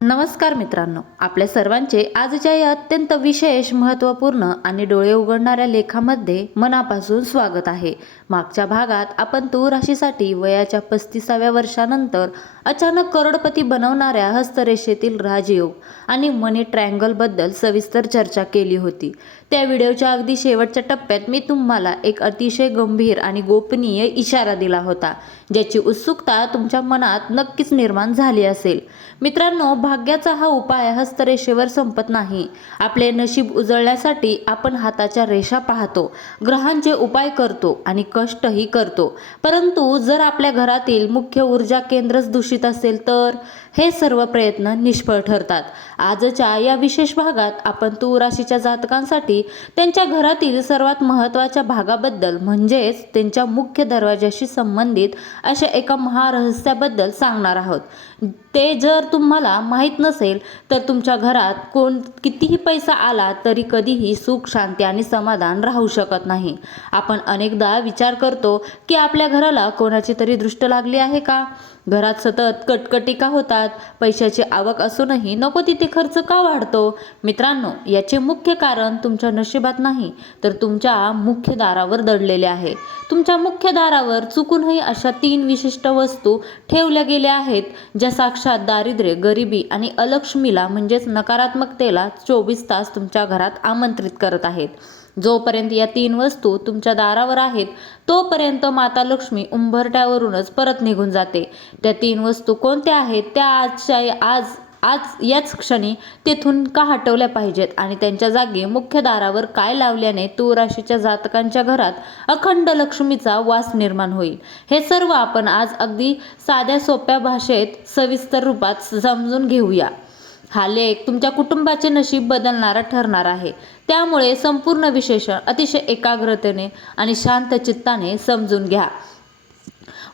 नमस्कार मित्रांनो, आपल्या सर्वांचे आजच्या या अत्यंत विशेष, महत्त्वपूर्ण आणि डोळे उघडणाऱ्या लेखामध्ये मनापासून स्वागत आहे. मागच्या भागात आपण तूळ राशीसाठी वयाच्या 35व्या वर्षानंतर अचानक करोडपती बनवणाऱ्या हस्तरेषेतील राजयोग आणि मनी ट्रायंगलबद्दल सविस्तर चर्चा केली होती. त्या व्हिडिओच्या अगदी शेवटच्या टप्प्यात मी तुम्हाला एक अतिशय गंभीर आणि गोपनीय इशारा दिला होता, ज्याची उत्सुकता तुमच्या मनात नक्कीच निर्माण झाली असेल. मित्रांनो, भाग्याचा हा उपाय हस्तरेषेवर संपत नाही. आपले नशीब उजळण्यासाठी आपण हाताच्या रेषा पाहतो, ग्रहांचे उपाय करतो आणि कष्टही करतो. परंतु जर आपल्या घरातील मुख्य ऊर्जा केंद्रच दूषित असेल तर हे सर्व प्रयत्न निष्फळ ठरतात. आजच्या या विशेष भागात आपण तूळ राशीच्या जातकांसाठी त्यांच्या घरातील सर्वात महत्त्वाच्या भागाबद्दल, म्हणजेच त्यांच्या मुख्य दरवाजाशी संबंधित अशा एका महारहस्याबद्दल सांगणार आहोत. ते जर तुम्हाला माहीत नसेल तर तुमच्या घरात कितीही पैसा आला तरी कधीही सुख, शांती आणि समाधान राहू शकत नाही. आपण अनेकदा विचार करतो की आपल्या घराला कोणाची तरी दृष्ट लागली आहे का? घरात सतत कटकटी का होतात? पैशाची आवक असूनही नको तिथे खर्च का वाढतो? मित्रांनो, याचे मुख्य कारण तुमच्या नशिबात नाही तर तुमच्या मुख्य दारावर दडलेले आहे. तुमच्या मुख्य दारावर चुकूनही अशा 3 विशिष्ट वस्तू ठेवल्या गेल्या आहेत, ज्या साक्षात दारिद्र्य, गरिबी आणि अलक्ष्मीला म्हणजेच नकारात्मकतेला 24 तास तुमच्या घरात आमंत्रित करत आहेत. जोपर्यंत या 3 वस्तू तुमच्या दारावर आहेत तोपर्यंत माता लक्ष्मी उंबरठ्यावरूनच परत निघून जाते. त्या 3 वस्तू कोणत्या आहेत त्या आज याच क्षणी तेथून का हटवल्या पाहिजेत आणि त्यांच्या जागी मुख्य दारावर काय लावल्याने तूळ राशीच्या जातकांच्या घरात अखंड लक्ष्मीचा वास निर्माण होईल, हे सर्व आपण आज अगदी साध्या सोप्या भाषेत सविस्तर रूपात समजून घेऊया. हा लेख तुमच्या कुटुंबाचे नशीब बदलणारा ठरणार आहे. त्यामुळे संपूर्ण विश्लेषण अतिशय एकाग्रतेने आणि शांत चित्ताने समजून घ्या.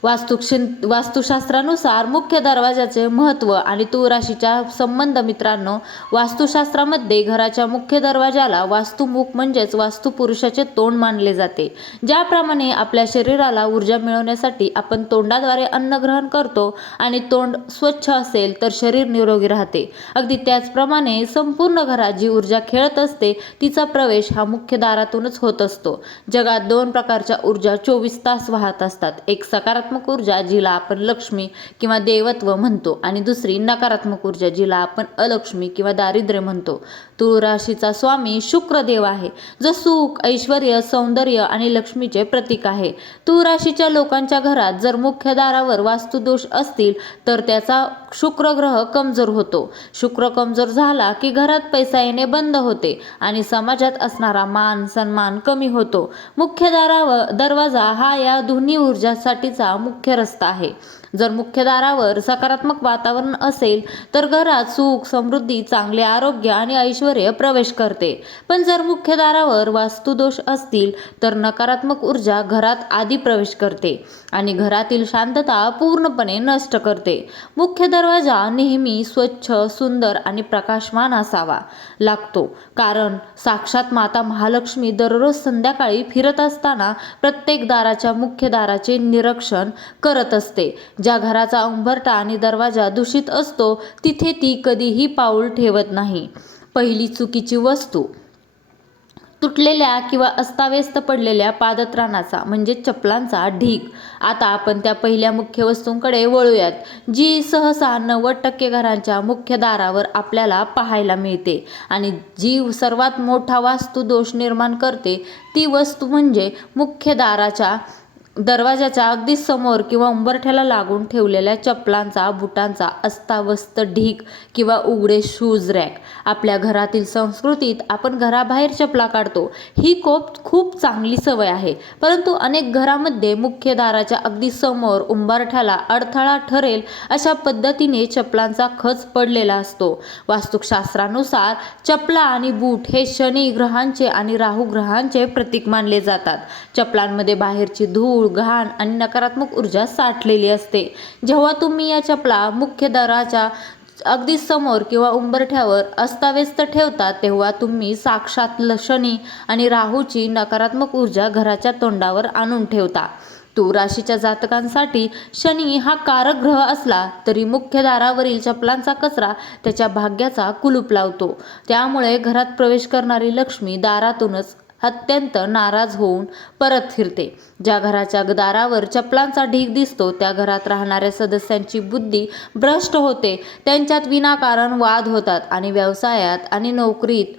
वास्तुशास्त्रानुसार मुख्य दरवाजाचे महत्त्व आणि तूळ राशीचा संबंध. मित्रांनो, वास्तुशास्त्रामध्ये घराच्या मुख्य दरवाजाला वास्तुमुख म्हणजेच वास्तुपुरुषाचे तोंड मानले जाते. ज्याप्रमाणे आपल्या शरीराला ऊर्जा मिळवण्यासाठी आपण तोंडाद्वारे अन्न ग्रहण करतो आणि तोंड स्वच्छ असेल तर शरीर निरोगी राहते, अगदी त्याचप्रमाणे संपूर्ण घरात जी ऊर्जा खेळत असते तिचा प्रवेश हा मुख्य दारातूनच होत असतो. जगात 2 प्रकारच्या ऊर्जा 24 तास वाहत असतात. एक सकारात्मक ऊर्जा, जिला आपण लक्ष्मी किंवा देवत्व म्हणतो, आणि दुसरी नकारात्मक ऊर्जा, जिला आपण अलक्ष्मी किंवा दारिद्र्य म्हणतो. तूळ राशीचा स्वामी शुक्र देव आहे, जो सुख, ऐश्वर्य, सौंदर्य आणि लक्ष्मीचे प्रतीक आहे. तूळ राशीच्या लोकांच्या घरात जर मुख्य दारावर वास्तुदोष असतील तर त्याचा शुक्र ग्रह कमजोर होतो. शुक्र कमजोर झाला की घरात पैसा येणे बंद होते आणि समाजात असणारा मान सन्मान कमी होतो. मुख्य दरवाजा हा या दोन्ही ऊर्जासाठीचा मुख्य रस्ता आहे. जर मुख्य दारावर सकारात्मक वातावरण असेल तर घरात सुख, समृद्धी, चांगले आरोग्य आणि ऐश्वर्य प्रवेश करते. पण जर मुख्य दारावर वास्तुदोष असतील तर नकारात्मक ऊर्जा घरात आधी प्रवेश करते आणि घरातील शांतता पूर्णपणे नष्ट करते. मुख्य दरवाजा नेहमी स्वच्छ, सुंदर आणि प्रकाशमान असावा लागतो, कारण साक्षात माता महालक्ष्मी दररोज संध्याकाळी फिरत असताना प्रत्येक दाराच्या मुख्य दाराचे निरीक्षण करत असते. ज्या घराचा उंबरठा आणि दरवाजा दूषित असतो तिथे ती कधीही पाऊल ठेवत नाही. पहिली चुकीची वस्तू, तुटलेल्या किंवा अस्ताव्यस्त पडलेल्या पादत्राणाचा म्हणजे चपलांचा ढीग. आता आपण त्या पहिल्या मुख्य वस्तूंकडे वळूयात, जी सहसा 90% घरांच्या मुख्य दारावर आपल्याला पाहायला मिळते आणि जी सर्वात मोठा वास्तुदोष निर्माण करते. ती वस्तू म्हणजे मुख्य दरवाजाच्या अगदी समोर किंवा उंबरठ्याला लागून ठेवलेल्या चपलांचा, बुटांचा अस्ताव्यस्त ढीग किंवा उघडे शूज रॅक. आपल्या घरातील संस्कृतीत आपण घराबाहेर चपला काढतो, ही खूप चांगली सवय आहे. परंतु अनेक घरामध्ये मुख्य दाराच्या अगदी समोर उंबरठ्याला अडथळा ठरेल अशा पद्धतीने चपलांचा खच पडलेला असतो. वास्तुशास्त्रानुसार चपला आणि बूट हे शनी ग्रहांचे आणि राहू ग्रहांचे प्रतीक मानले जातात. चपलांमध्ये बाहेरची धूळ, घाण आणि नकारात्मक ऊर्जा साठलेली असते. जेव्हा तुम्ही या चपला मुख्य दाराच्या अगदी समोर किंवा उंबरठ्यावर अस्ताव्यस्त ठेवता तेव्हा तुम्ही साक्षात शनी आणि राहूची नकारात्मक ऊर्जा घराच्या तोंडावर आणून ठेवता. तूळ राशीच्या जातकांसाठी शनी हा कारक ग्रह असला तरी मुख्य दारावरील चपलांचा कचरा त्याच्या भाग्याचा कुलूप लावतो. त्यामुळे घरात प्रवेश करणारी लक्ष्मी दारातूनच अत्यंत नाराज होऊन परत फिरते. ज्या घराच्या दारावर चपलांचा ढीग दिसतो त्या घरात राहणाऱ्या सदस्यांची बुद्धी भ्रष्ट होते, त्यांच्यात विनाकारण वाद होतात आणि व्यवसायात आणि नोकरीत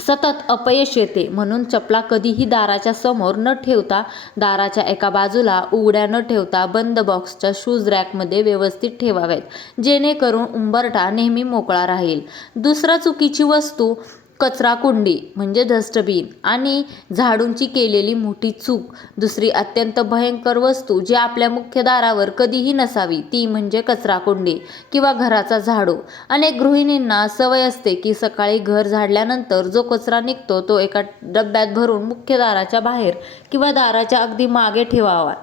सतत अपयश येते. म्हणून चपला कधीही दाराच्या समोर न ठेवता दाराच्या एका बाजूला उघड्या न ठेवता बंद बॉक्सच्या शूज रॅकमध्ये व्यवस्थित ठेवाव्यात, जेणेकरून उंबरठा नेहमी मोकळा राहील. दुसरा चुकीची वस्तू कचरा कुंडी म्हणजे डस्टबिन आणि झाडूंची केलेली मोठी चूक. दुसरी अत्यंत भयंकर वस्तू जी आपल्या मुख्य दारावर कधीही नसावी ती म्हणजे कचरा कुंडी किंवा घराचा झाडू. अनेक गृहिणींना सवय असते की सकाळी घर झाडल्यानंतर जो कचरा निघतो तो एका डब्यात भरून मुख्य दाराच्या बाहेर किंवा दाराच्या अगदी मागे ठेवावा,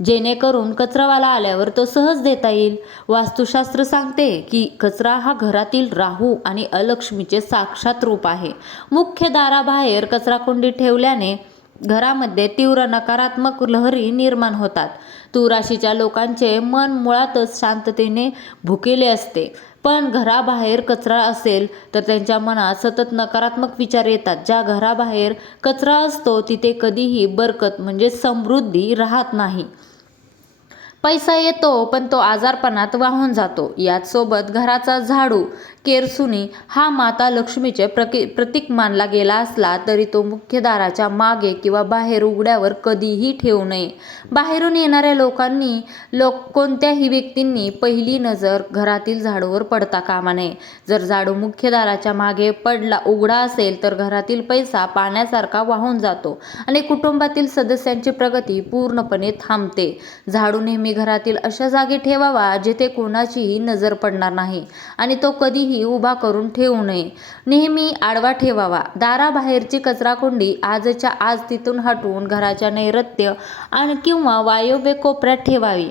जेणेकरून कचरावाला आल्यावर तो सहज देता येईल. वास्तुशास्त्र सांगते की कचरा हा घरातील राहू आणि अलक्ष्मीचे साक्षात रूप आहे. मुख्य दाराबाहेर कचराकुंडी ठेवल्याने घरामध्ये तीव्र नकारात्मक लहरी निर्माण होतात. तूळ राशीच्या लोकांचे मन मुळातच शांततेने भुकेले असते, पण घराबाहेर कचरा असेल तर त्यांच्या मनात सतत नकारात्मक विचार येतात. ज्या घराबाहेर कचरा असतो तिथे कधीही बरकत म्हणजे समृद्धी राहत नाही. पैसा येतो पण तो आजारपणात वाहून जातो. याच सोबत घराचा झाडू केरसुनी हा माता लक्ष्मीचे प्रतीक मानला गेला असला तरी तो मुख्य दाराच्या मागे किंवा बाहेर उघड्यावर कधीही ठेवू नये. बाहेरून येणाऱ्या कोणत्याही व्यक्तींनी पहिली नजर घरातील झाडूवर पडता कामा नये. जर झाडू मुख्य दाराच्या मागे उघडा असेल तर घरातील पैसा पाण्यासारखा वाहून जातो आणि कुटुंबातील सदस्यांची प्रगती पूर्णपणे थांबते. झाडू नेहमी घरातील अशा जागी ठेवावा जिथे कोणाचीही नजर पडणार नाही आणि तो कधीही उभा करून ठेवू नये. नेहमी आडवा ठेवावा. दाराबाहेरची कचराकुंडी आजच्या आज तिथून हटवून घराच्या नैऋत्य आणि किंवा वायव्य कोपऱ्यात ठेवावी.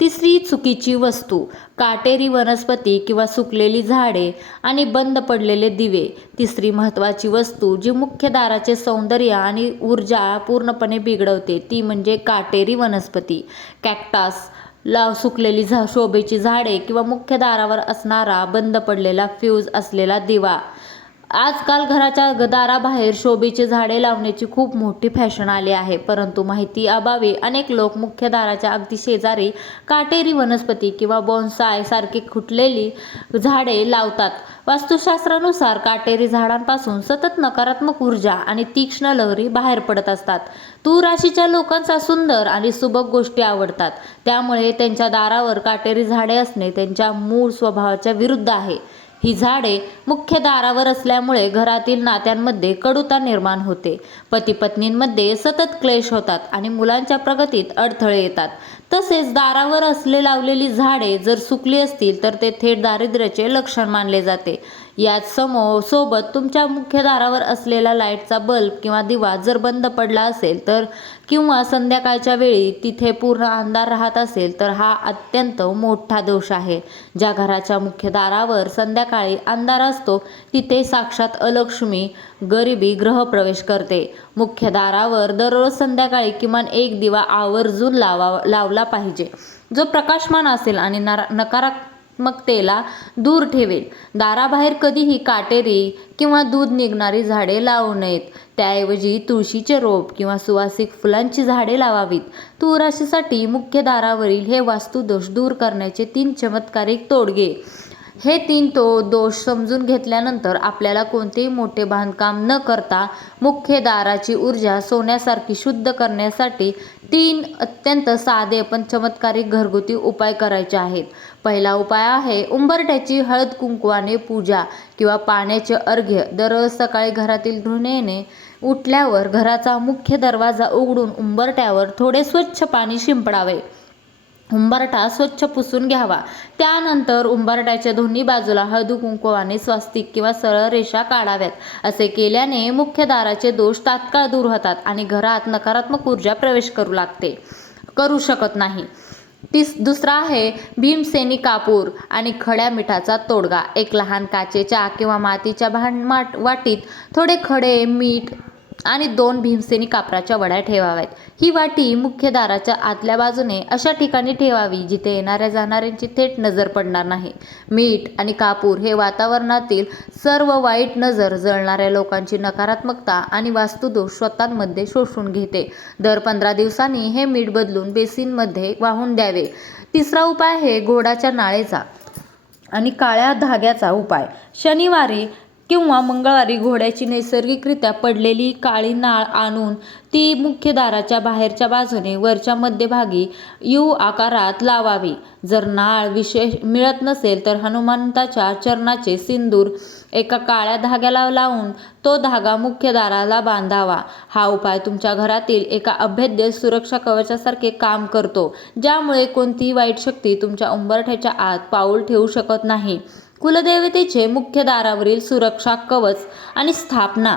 तिसरी चुकीची वस्तू काटेरी वनस्पती किंवा सुकलेली झाडे आणि बंद पडलेले दिवे. तिसरी महत्त्वाची वस्तू जी मुख्य दाराचे सौंदर्य आणि ऊर्जा पूर्णपणे बिघडवते ती म्हणजे काटेरी वनस्पती. कॅक्टस, सुकलेली शोभेची झाडे किंवा मुख्य दारावर असणारा बंद पडलेला फ्यूज असलेला दिवा. आजकाल घराच्या दाराबाहेर शोभेची झाडे लावण्याची खूप मोठी फॅशन आली आहे, परंतु माहिती अभावी अनेक लोक मुख्य दाराच्या अगदी शेजारी काटेरी वनस्पती किंवा बोन्साय सारखी खुटलेली झाडे लावतात. वास्तुशास्त्रानुसार काटेरी झाडांपासून सतत नकारात्मक ऊर्जा आणि तीक्ष्ण लहरी बाहेर पडत असतात. तूळ राशीच्या लोकांचा सुंदर आणि सुबक गोष्टी आवडतात, त्यामुळे त्यांच्या दारावर काटेरी झाडे असणे त्यांच्या मूळ स्वभावाच्या विरुद्ध आहे. ही झाडे मुख्य दारावर असल्यामुळे घरातील नात्यांमध्ये कडुता निर्माण होते, पती पत्नींमध्ये सतत क्लेश होतात आणि मुलांच्या प्रगतीत अडथळे येतात. तसेच दारावर लावलेली झाडे जर सुकली असतील तर ते थेट दारिद्र्याचे लक्षण मानले जाते. याच सोबत तुमच्या मुख्य दारावर असलेला लाईटचा बल्ब किंवा दिवा जर बंद पडला असेल तर किंवा संध्याकाळच्या वेळी तिथे पूर्ण अंधार राहत असेल तर हा अत्यंत मोठा दोष आहे. ज्या घराच्या मुख्य दारावर संध्याकाळी अंधार असतो तिथे साक्षात अलक्ष्मी गरिबी ग्रहप्रवेश करते. मुख्य दारावर दररोज संध्याकाळी किमान एक दिवा आवर्जून लावला पाहिजे, जो प्रकाशमान असेल आणि नकारात्मकतेला दूर ठेवेल. दाराबाहेर कधीही काटेरी किंवा दूध निघणारी झाडे लावू नयेत. त्याऐवजी तुळशीचे रोप किंवा सुवासिक फुलांची झाडे लावावीत. तूळ राशीसाठी मुख्य दारावरील हे वास्तुदोष दूर करण्याचे 3 चमत्कारिक तोडगे. हे 3 दोष समजून घेतल्यानंतर आपल्याला कोणतेही मोठे बांधकाम न करता मुख्य दाराची ऊर्जा सोन्यासारखी शुद्ध करण्यासाठी 3 अत्यंत साधे पण चमत्कारिक घरगुती उपाय करायचे आहेत. पहिला उपाय आहे उंबरठ्याची हळद कुंकवाने पूजा किंवा पाण्याचे अर्घ्य. दररोज सकाळी घरातील गृहिणीने उठल्यावर घराचा मुख्य दरवाजा उघडून उंबरठ्यावर थोडे स्वच्छ पाणी शिंपडावे. उंबरठा स्वच्छ पुसून घ्यावा. त्यानंतर उंबरठ्याच्या दोन्ही बाजूला हळदी कुंकवाने स्वास्तिक किंवा सरळ रेषा काढाव्यात. असे केल्याने मुख्य दाराचे दोष तात्काळ दूर होतात आणि घरात नकारात्मक ऊर्जा प्रवेश करू शकत नाही. दुसरा आहे भीमसेनी कापूर आणि खड्या मिठाचा तोडगा. एक लहान काचेच्या किंवा मातीच्या वाटीत थोडे खडे मीठ आणि 2 भीमसेनी कापराच्या वड्या ठेवाव्यात. ही वाटी मुख्य दाराच्या आतल्या बाजूने अशा ठिकाणी ठेवावी जिथे येणाऱ्या जाणाऱ्यांची थेट नजर पडणार नाही. मीठ आणि कापूर हे वातावरणातील सर्व वाईट नजर, जळणाऱ्या लोकांची नकारात्मकता आणि वास्तुदोष स्वतःमध्ये शोषून घेते. दर 15 दिवसांनी हे मीठ बदलून बेसिनमध्ये वाहून द्यावे. तिसरा उपाय आहे घोडाच्या नाळेचा आणि काळ्या धाग्याचा उपाय. शनिवारी किंवा मंगळवारी घोड्याची नैसर्गिकरित्या पडलेली काळी नाळ आणून ती मुख्य दाराच्या बाहेरच्या बाजूने वरच्या मध्यभागी यू आकारात लावावी. जर नाळ विशेष मिळत नसेल तर हनुमंताच्या चरणाचे सिंदूर एका काळ्या धाग्याला लावून तो धागा मुख्य दाराला बांधावा. हा उपाय तुमच्या घरातील एका अभेद्य सुरक्षा कवचासारखे काम करतो, ज्यामुळे कोणतीही वाईट शक्ती तुमच्या उंबरठ्याच्या आत पाऊल ठेवू शकत नाही. कुलदेवतेचे मुख्य दारावरील सुरक्षा कवच आणि स्थापना.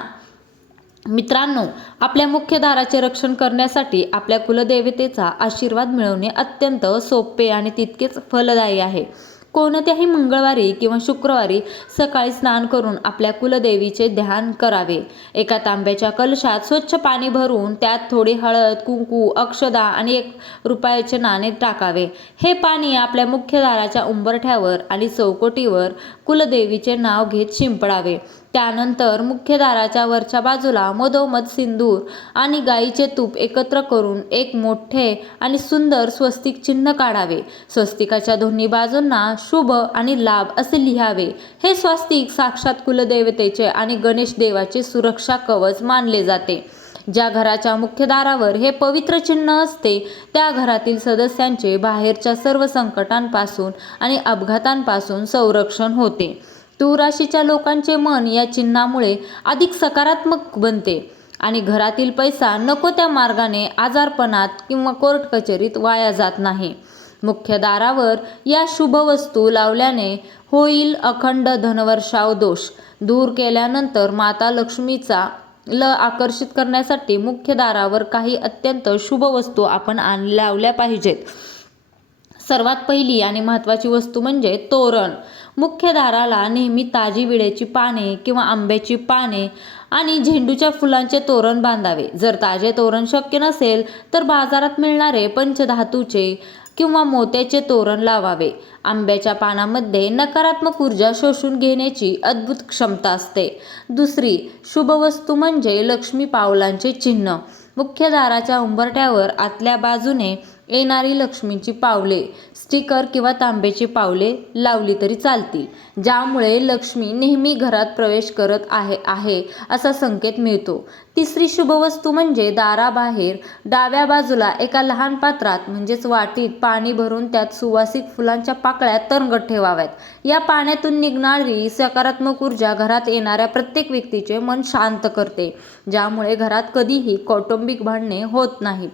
मित्रांनो, आपल्या मुख्य दाराचे रक्षण करण्यासाठी आपल्या कुलदेवतेचा आशीर्वाद मिळवणे अत्यंत सोपे आणि तितकेच फलदायी आहे. कोणत्याही मंगळवारी किंवा शुक्रवारी सकाळी स्नान करून आपल्या कुलदेवीचे ध्यान करावे. एका तांब्याच्या कलशात स्वच्छ पाणी भरून त्यात थोडी हळद, कुंकू, अक्षदा आणि 1 रुपयाचे नाणे टाकावे. हे पाणी आपल्या मुख्य दाराच्या उंबरठ्यावर आणि चौकटीवर कुलदेवीचे नाव घेत शिंपडावे. त्यानंतर मुख्य दाराच्या वरच्या बाजूला मधोमध सिंदूर आणि गाईचे तूप एकत्र करून एक मोठे आणि सुंदर स्वस्तिक चिन्ह काढावे. स्वस्तिकाच्या दोन्ही बाजूंना शुभ आणि लाभ असे लिहावे. हे स्वस्तिक साक्षात कुलदेवतेचे आणि गणेश देवाचे सुरक्षा कवच मानले जाते. ज्या घराच्या मुख्य दारावर हे पवित्र चिन्ह असते त्या घरातील सदस्यांचे बाहेरच्या सर्व संकटांपासून आणि अपघातांपासून संरक्षण होते. तूळ राशीच्या लोकांचे मन या चिन्हामुळे अधिक सकारात्मक बनते आणि घरातील पैसा नको त्या मार्गाने, आजारपणात किंवा कोर्ट कचेरीत वाया जात नाही. मुख्य दारावर या शुभ वस्तू लावल्याने होईल अखंड धनवर्षाव दोष दूर केल्यानंतर माता लक्ष्मीचा आकर्षित करण्यासाठी मुख्य दारावर काही अत्यंत शुभ वस्तू आपण लावल्या पाहिजेत. सर्वात पहिली आणि महत्त्वाची वस्तू म्हणजे तोरण. मुख्य दाराला नेहमी ताजी विड्याची पाने किंवा आंब्याची पाने आणि झेंडूच्या फुलांचे तोरण बांधावे. जर ताजे तोरण शक्य नसेल तर बाजारात मिळणारे पंचधातूचे किंवा मोत्याचे तोरण लावावे. आंब्याच्या पानामध्ये नकारात्मक ऊर्जा शोषून घेण्याची अद्भुत क्षमता असते. दुसरी शुभ वस्तू म्हणजे लक्ष्मी पावलांचे चिन्ह. मुख्य दाराच्या उंबरठ्यावर आतल्या बाजूने येणारी लक्ष्मीची पावले, स्टिकर किंवा तांब्याची पावले लावली तरी चालतील, ज्यामुळे लक्ष्मी नेहमी घरात प्रवेश करत आहे असा संकेत मिळतो. तिसरी शुभ वस्तू म्हणजे दाराबाहेर डाव्या बाजूला एका लहान पात्रात म्हणजेच वाटीत पाणी भरून त्यात सुवासिक फुलांच्या पाकळ्या तरंगत ठेवाव्यात. या पाण्यातून निघणारी सकारात्मक ऊर्जा घरात येणाऱ्या प्रत्येक व्यक्तीचे मन शांत करते, ज्यामुळे घरात कधीही कौटुंबिक भांडणे होत नाहीत.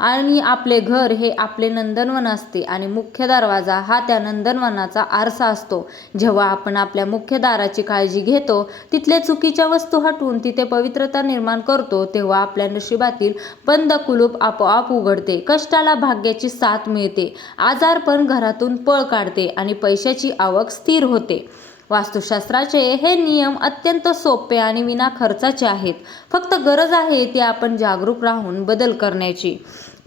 आणि आपले घर हे आपले नंदनवन असते आणि मुख्य दरवाजा हा त्या नंदनवनाचा आरसा असतो. जेव्हा आपण आपल्या मुख्य दाराची काळजी घेतो, तिथल्या चुकीच्या वस्तू हटवून तिथे पवित्रता निर्माण करतो, तेव्हा आपल्या नशिबातील बंद कुलूप आपोआप उघडते. कष्टाला भाग्याची साथ मिळते, आजारपण घरातून पळ काढते आणि पैशाची आवक स्थिर होते. वास्तुशास्त्राचे हे नियम अत्यंत सोपे आणि विना खर्चाचे आहेत. फक्त गरज आहे ती आपण जागरूक राहून बदल करण्याची.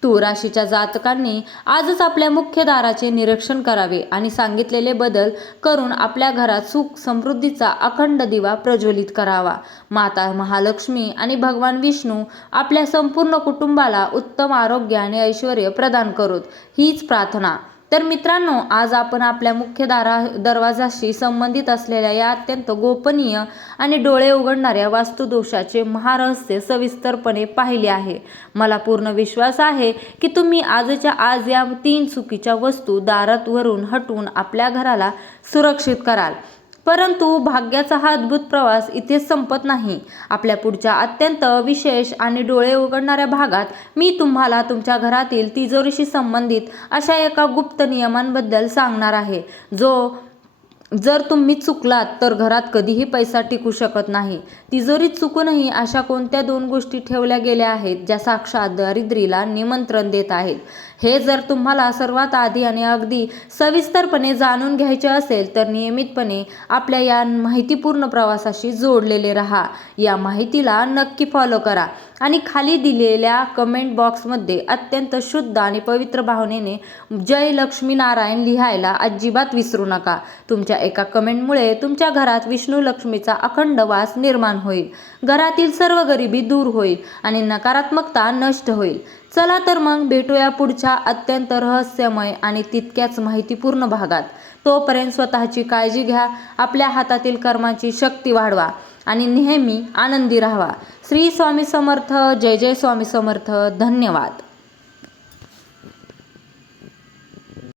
तूळ राशीच्या जातकांनी आजच आपल्या मुख्य दाराचे निरीक्षण करावे आणि सांगितलेले बदल करून आपल्या घरात सुख समृद्धीचा अखंड दिवा प्रज्वलित करावा. माता महालक्ष्मी आणि भगवान विष्णू आपल्या संपूर्ण कुटुंबाला उत्तम आरोग्य आणि ऐश्वर्य प्रदान करोत, हीच प्रार्थना. तर मित्रांनो, आज आपण आपल्या मुख्य दरवाजाशी संबंधित असलेल्या या अत्यंत गोपनीय आणि डोळे उघडणाऱ्या वास्तुदोषाचे महारहस्य सविस्तरपणे पाहिले आहे. मला पूर्ण विश्वास आहे की तुम्ही आजच्या आज या 3 चुकीच्या वस्तू दारावरून हटवून आपल्या घराला सुरक्षित कराल. परंतु भाग्याचा हा अद्भुत प्रवास इथेच संपत नाही. आपल्या पुढच्या अत्यंत विशेष आणि डोळे उघडणाऱ्या भागात मी तुम्हाला तुमच्या घरातील तिजोरीशी संबंधित अशा एका गुप्त नियमांबद्दल सांगणार आहे, जर तुम्ही चुकलात तर घरात कधीही पैसा टिकू शकत नाही. तिजोरीत चुकूनही अशा कोणत्या 2 गोष्टी ठेवल्या गेल्या आहेत ज्या साक्षात दारिद्र्याला निमंत्रण देत आहेत. हे जर तुम्हाला सर्वात आधी आणि अगदी सविस्तरपणे जाणून घ्यायचे असेल तर नियमितपणे आपल्या या माहितीपूर्ण प्रवासाशी जोडलेले राहा. या माहितीला नक्की फॉलो करा आणि खाली दिलेल्या कमेंट बॉक्समध्ये अत्यंत शुद्ध आणि पवित्र भावनेने जय लक्ष्मी नारायण लिहायला अजिबात विसरू नका. तुमच्या एका कमेंटमुळे तुमच्या घरात विष्णू लक्ष्मीचा अखंड वास निर्माण होईल, घरातील सर्व गरिबी दूर होईल आणि नकारात्मकता नष्ट होईल. चला तर मग भेटूया पुढच्या अत्यंत रहस्यमय आणि तितक्याच माहितीपूर्ण भागात. तोपर्यंत स्वतःची काळजी घ्या, आपल्या हातातील कर्माची शक्ती वाढवा आणि नेहमी आनंदी राहावा. श्री स्वामी समर्थ. जय जय स्वामी समर्थ. धन्यवाद.